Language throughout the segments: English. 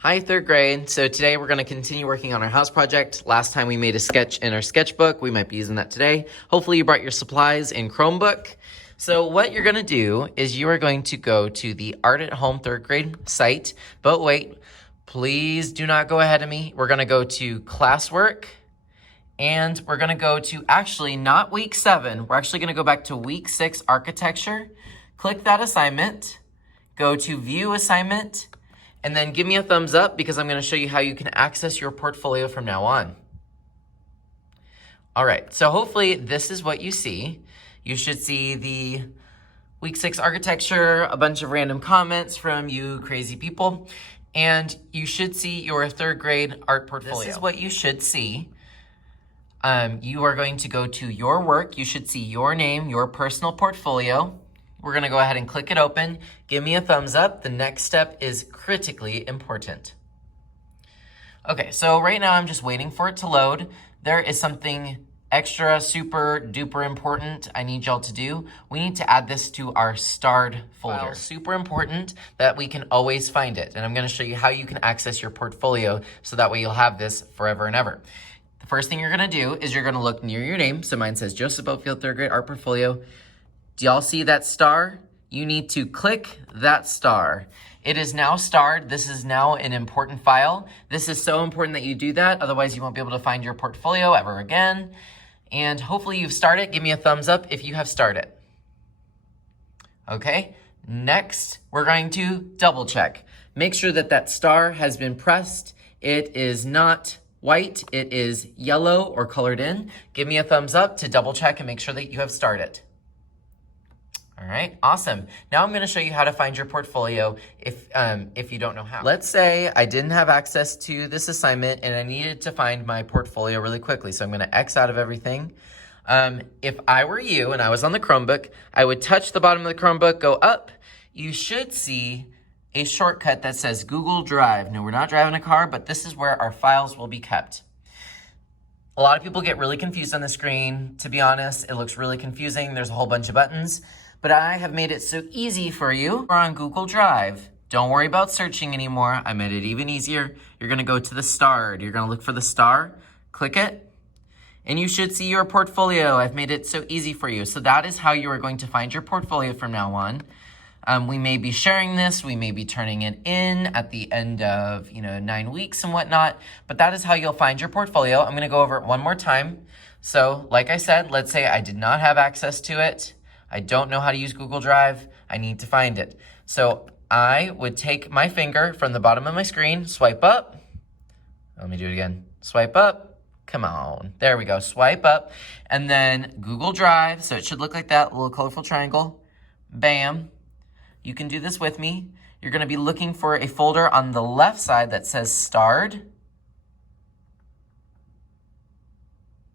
Hi, third grade. So today we're going to continue working on our house project. Last time we made a sketch in our sketchbook. We might be using that today. Hopefully you brought your supplies in Chromebook. So what you're going to do is you are going to go to the Art at Home third grade site. But wait, please do not go ahead of me. We're going to go to classwork. And we're going to go to actually not week 7. We're actually going to go back to week 6 architecture. Click that assignment. Go to view assignment. And then give me a thumbs up because I'm going to show you how you can access your portfolio from now on. All right, so hopefully this is what you see. You should see the week 6 architecture, a bunch of random comments from you crazy people, and you should see your third grade art portfolio. This is what you should see. You are going to go to your work. You should see your name, your personal portfolio. We're going to go ahead and click it open. Give me a thumbs up. The next step is critically important. Okay, so right now I'm just waiting for it to load. There is something extra super duper important I need y'all to do. We need to add this to our starred folder. Super important that we can always find it. And I'm going to show you how you can access your portfolio so that way you'll have this forever and ever. The first thing you're going to do is you're going to look near your name. So mine says Joseph Boatfield, third grade art portfolio. Do y'all see that star? You need to click that star. It is now starred. This is now an important file. This is so important that you do that. Otherwise, you won't be able to find your portfolio ever again. And hopefully you've started. Give me a thumbs up if you have started. Okay, next, we're going to double check. Make sure that that star has been pressed. It is not white. It is yellow or colored in. Give me a thumbs up to double check and make sure that you have started. All right, awesome. Now I'm going to show you how to find your portfolio if you don't know how. Let's say I didn't have access to this assignment and I needed to find my portfolio really quickly. So I'm going to X out of everything. If I were you and I was on the Chromebook, I would touch the bottom of the Chromebook, go up. You should see a shortcut that says Google Drive. No, we're not driving a car, but this is where our files will be kept. A lot of people get really confused on the screen. To be honest, it looks really confusing. There's a whole bunch of buttons. But I have made it so easy for you. We're on Google Drive. Don't worry about searching anymore. I made it even easier. You're gonna go to the starred. You're gonna look for the star, click it, and you should see your portfolio. I've made it so easy for you. So that is how you are going to find your portfolio from now on. We may be sharing this. We may be turning it in at the end of 9 weeks and whatnot, but that is how you'll find your portfolio. I'm gonna go over it one more time. So like I said, let's say I did not have access to it. I don't know how to use Google Drive. I need to find it. So I would take my finger from the bottom of my screen, swipe up. Let me do it again. Swipe up. Come on. There we go. Swipe up. And then Google Drive. So it should look like that, little colorful triangle. Bam. You can do this with me. You're going to be looking for a folder on the left side that says starred.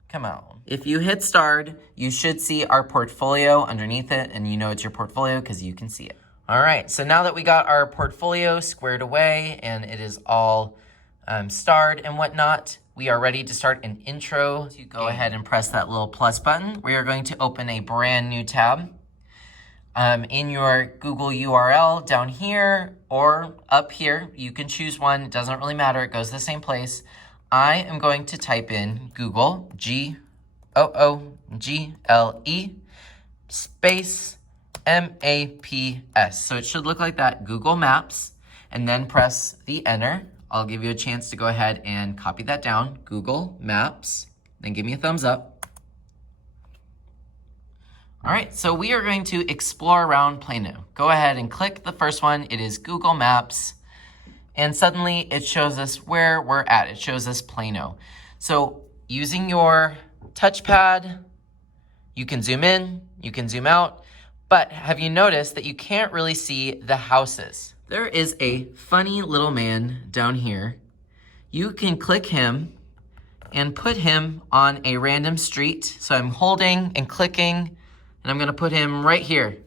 Come on. If you hit starred, you should see our portfolio underneath it, and you know it's your portfolio because you can see it. All right, so now that we got our portfolio squared away and it is all starred and whatnot, we are ready to start an intro. So you go ahead and press that little plus button. We are going to open a brand new tab. In your Google URL down here or up here, you can choose one. It doesn't really matter. It goes to the same place. I am going to type in Google, Google, space MAPS. So it should look like that, Google Maps, and then press the enter. I'll give you a chance to go ahead and copy that down, Google Maps, then give me a thumbs up. All right, so we are going to explore around Plano. Go ahead and click the first one. It is Google Maps. And suddenly it shows us where we're at. It shows us Plano. So using your touchpad, you can zoom in, you can zoom out, but have you noticed that you can't really see the houses? There is a funny little man down here. You can click him and put him on a random street. So I'm holding and clicking, and I'm gonna put him right here.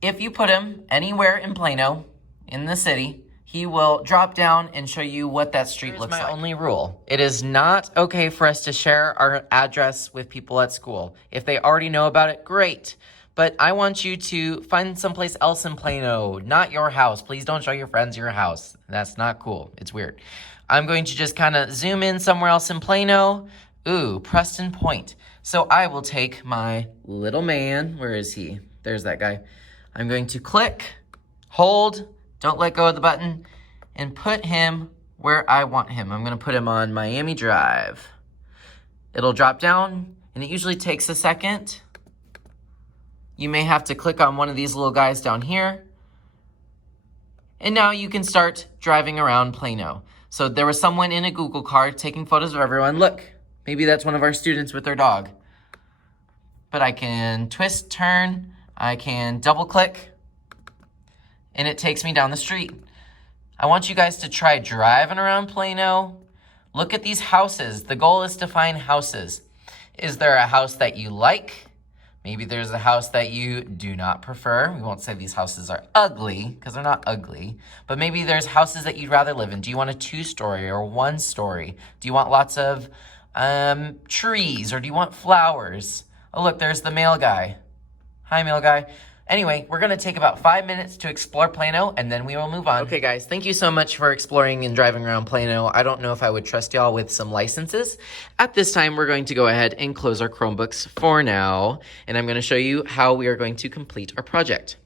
If you put him anywhere in Plano, in the city, he will drop down and show you what that street looks like. Here's my only rule. It is not okay for us to share our address with people at school. If they already know about it, great. but I want you to find someplace else in Plano, not your house. Please don't show your friends your house. That's not cool. It's weird. I'm going to just kind of zoom in somewhere else in Plano. Ooh, Preston Point. So I will take my little man. Where is he? There's that guy. I'm going to click, hold, don't let go of the button, and put him where I want him. I'm going to put him on Miami Drive. It'll drop down, and it usually takes a second. You may have to click on one of these little guys down here. And now you can start driving around Plano. So there was someone in a Google car taking photos of everyone. Look, maybe that's one of our students with their dog. But I can twist, turn, I can double click, and it takes me down the street. I want you guys to try driving around Plano. Look at these houses. The goal is to find houses. Is there a house that you like? Maybe there's a house that you do not prefer. We won't say these houses are ugly, because they're not ugly. But maybe there's houses that you'd rather live in. Do you want a 2-story or 1-story? Do you want lots of trees, or do you want flowers? Oh, look, there's the mail guy. Hi, mail guy. Anyway, we're going to take about 5 minutes to explore Plano, and then we will move on. Okay, guys, thank you so much for exploring and driving around Plano. I don't know if I would trust y'all with some licenses. At this time, we're going to go ahead and close our Chromebooks for now, and I'm going to show you how we are going to complete our project.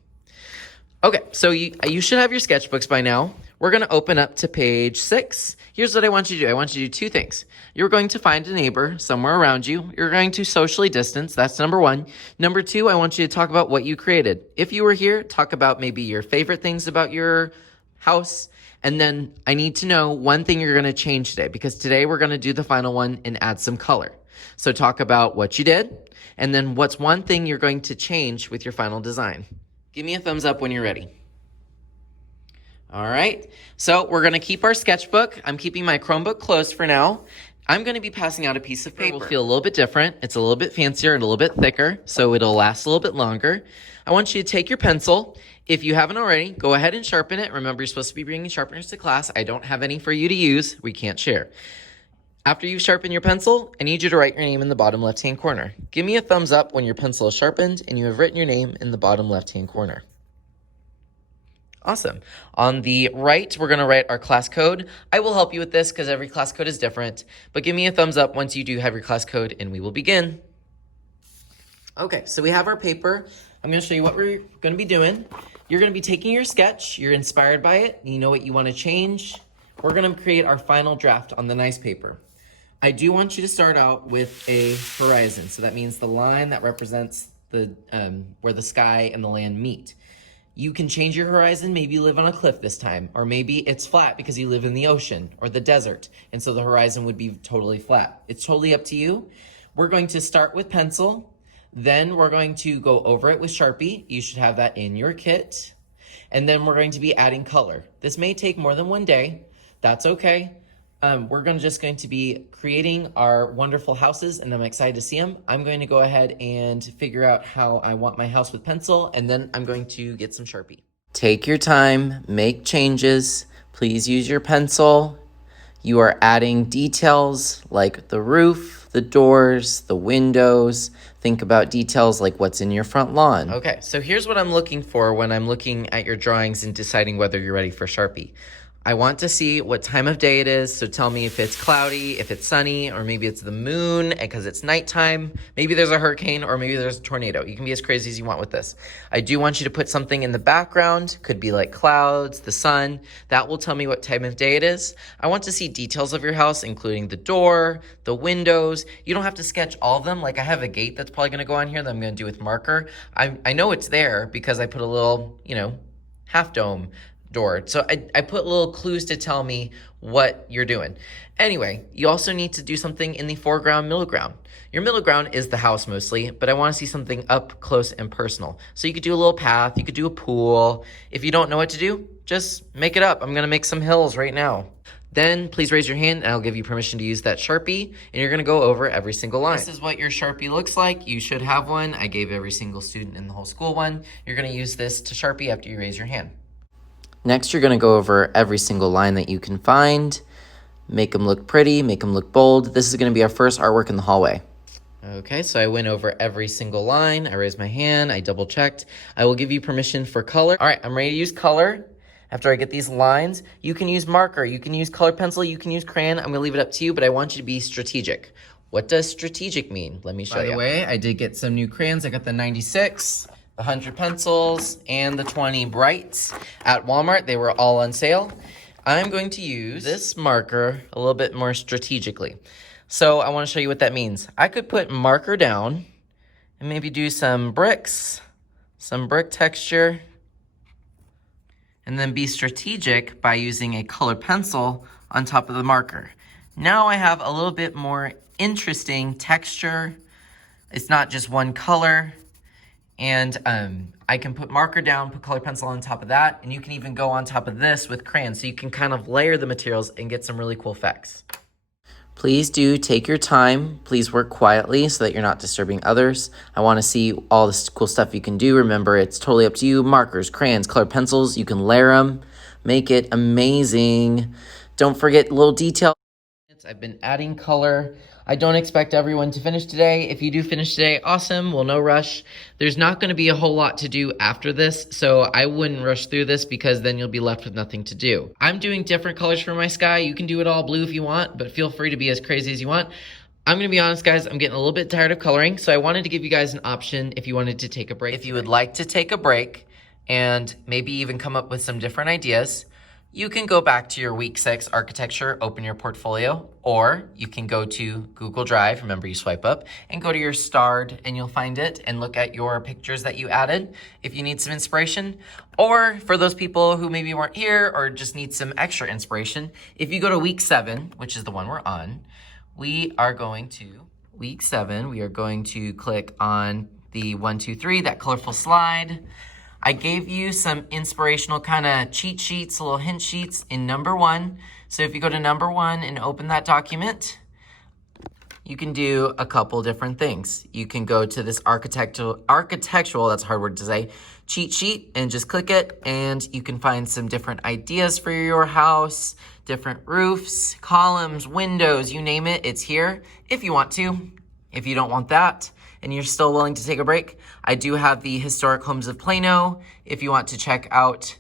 Okay, so you should have your sketchbooks by now. We're going to open up to page 6. Here's what I want you to do. I want you to do 2 things. You're going to find a neighbor somewhere around you. You're going to socially distance. That's number 1. Number 2, I want you to talk about what you created. If you were here, talk about maybe your favorite things about your house. And then I need to know one thing you're going to change today, because today we're going to do the final one and add some color. So talk about what you did, and then what's one thing you're going to change with your final design. Give me a thumbs up when you're ready. All right, so we're going to keep our sketchbook. I'm keeping my Chromebook closed for now. I'm going to be passing out a piece of paper. It will feel a little bit different. It's a little bit fancier and a little bit thicker, so it'll last a little bit longer. I want you to take your pencil. If you haven't already, go ahead and sharpen it. Remember, you're supposed to be bringing sharpeners to class. I don't have any for you to use. We can't share. After you sharpen your pencil, I need you to write your name in the bottom left-hand corner. Give me a thumbs up when your pencil is sharpened and you have written your name in the bottom left-hand corner. Awesome. On the right, we're going to write our class code. I will help you with this because every class code is different, but give me a thumbs up once you do have your class code and we will begin. Okay, so we have our paper. I'm going to show you what we're going to be doing. You're going to be taking your sketch. You're inspired by it. You know what you want to change. We're going to create our final draft on the nice paper. I do want you to start out with a horizon. So that means the line that represents the where the sky and the land meet. You can change your horizon. Maybe you live on a cliff this time, or maybe it's flat because you live in the ocean or the desert, and so the horizon would be totally flat. It's totally up to you. We're going to start with pencil. Then we're going to go over it with Sharpie. You should have that in your kit. And then we're going to be adding color. This may take more than one day. That's okay. We're just going to be creating our wonderful houses, and I'm excited to see them. I'm going to go ahead and figure out how I want my house with pencil, and then I'm going to get some Sharpie. Take your time, make changes. Please use your pencil. You are adding details like the roof, the doors, the windows. Think about details like what's in your front lawn. Okay, so here's what I'm looking for when I'm looking at your drawings and deciding whether you're ready for Sharpie. I want to see what time of day it is, so tell me if it's cloudy, if it's sunny, or maybe it's the moon because it's nighttime. Maybe there's a hurricane, or maybe there's a tornado. You can be as crazy as you want with this. I do want you to put something in the background. Could be like clouds, the sun. That will tell me what time of day it is. I want to see details of your house, including the door, the windows. You don't have to sketch all of them. Like I have a gate that's probably going to go on here that I'm going to do with marker. I know it's there because I put a little, half dome door. So I put little clues to tell me what you're doing. Anyway, you also need to do something in the foreground, middle ground. Your middle ground is the house mostly, but I want to see something up close and personal. So you could do a little path, you could do a pool. If you don't know what to do, just make it up. I'm going to make some hills right now. Then please raise your hand and I'll give you permission to use that Sharpie, and you're going to go over every single line. This is what your Sharpie looks like. You should have one. I gave every single student in the whole school one. You're going to use this to Sharpie after you raise your hand. Next, you're going to go over every single line that you can find. Make them look pretty, make them look bold. This is going to be our first artwork in the hallway. Okay, so I went over every single line. I raised my hand, I double checked. I will give you permission for color. All right, I'm ready to use color. After I get these lines, you can use marker, you can use colored pencil, you can use crayon. I'm gonna leave it up to you, but I want you to be strategic. What does strategic mean? Let me show you. By the way, I did get some new crayons. I got the 96, the 100 pencils, and the 20 brights at Walmart. They were all on sale. I'm going to use this marker a little bit more strategically. So I want to show you what that means. I could put marker down and maybe do some bricks, some brick texture, and then be strategic by using a colored pencil on top of the marker. Now I have a little bit more interesting texture. It's not just one color. And I can put marker down, put colored pencil on top of that, and you can even go on top of this with crayons. So you can kind of layer the materials and get some really cool effects. Please do take your time. Please work quietly so that you're not disturbing others. I want to see all this cool stuff you can do. Remember, it's totally up to you. Markers, crayons, colored pencils, you can layer them. Make it amazing. Don't forget little details. I've been adding color. I don't expect everyone to finish today. If you do finish today, awesome. Well, no rush. There's not going to be a whole lot to do after this, so I wouldn't rush through this because then you'll be left with nothing to do. I'm doing different colors for my sky. You can do it all blue if you want, but feel free to be as crazy as you want. I'm going to be honest, guys, I'm getting a little bit tired of coloring, so I wanted to give you guys an option if you wanted to take a break. If you would like to take a break and maybe even come up with some different ideas, you can go back to your week 6 architecture, open your portfolio, or you can go to Google Drive, remember you swipe up, and go to your starred and you'll find it and look at your pictures that you added if you need some inspiration. Or for those people who maybe weren't here or just need some extra inspiration, if you go to week 7, which is the one we're on, we are going to click on the 1, 2, 3, that colorful slide. I gave you some inspirational kind of cheat sheets, little hint sheets in number 1. So if you go to number 1 and open that document, you can do a couple different things. You can go to this architectural, that's a hard word to say, cheat sheet and just click it and you can find some different ideas for your house, different roofs, columns, windows, you name it, it's here if you want to. If you don't want that, and you're still willing to take a break, I do have the Historic Homes of Plano if you want to check out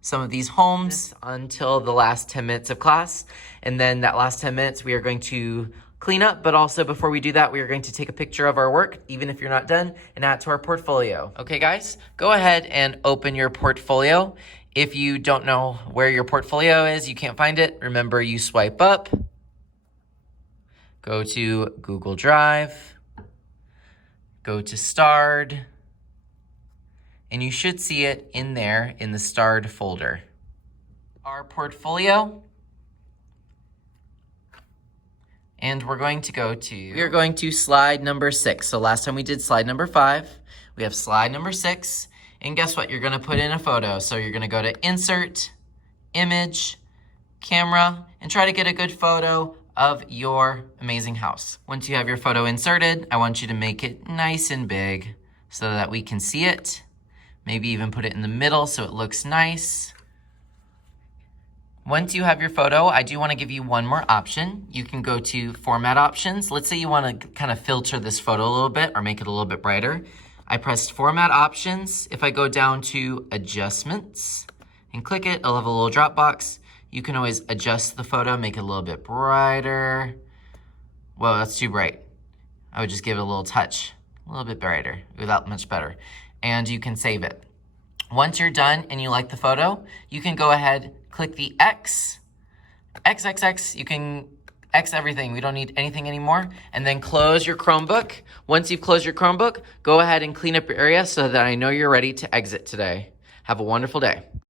some of these homes until the last 10 minutes of class. And then that last 10 minutes, we are going to clean up, but also before we do that, we are going to take a picture of our work, even if you're not done, and add to our portfolio. Okay, guys, go ahead and open your portfolio. If you don't know where your portfolio is, you can't find it, remember you swipe up, go to Google Drive, go to Starred, and you should see it in there in the Starred folder. Our portfolio, and we are going to slide number 6. So last time we did slide number 5, we have slide number 6, and guess what? You're gonna put in a photo. So you're gonna go to Insert, Image, Camera, and try to get a good photo of your amazing house. Once you have your photo inserted, I want you to make it nice and big so that we can see it. Maybe even put it in the middle so it looks nice. Once you have your photo, I do want to give you one more option. You can go to Format Options. Let's say you want to kind of filter this photo a little bit or make it a little bit brighter. I pressed Format Options. If I go down to Adjustments and click it, I'll have a little drop box. You can always adjust the photo, make it a little bit brighter. Whoa, that's too bright. I would just give it a little touch, a little bit brighter, that much better. And you can save it. Once you're done and you like the photo, you can go ahead, click the X, you can X everything. We don't need anything anymore. And then close your Chromebook. Once you've closed your Chromebook, go ahead and clean up your area so that I know you're ready to exit today. Have a wonderful day.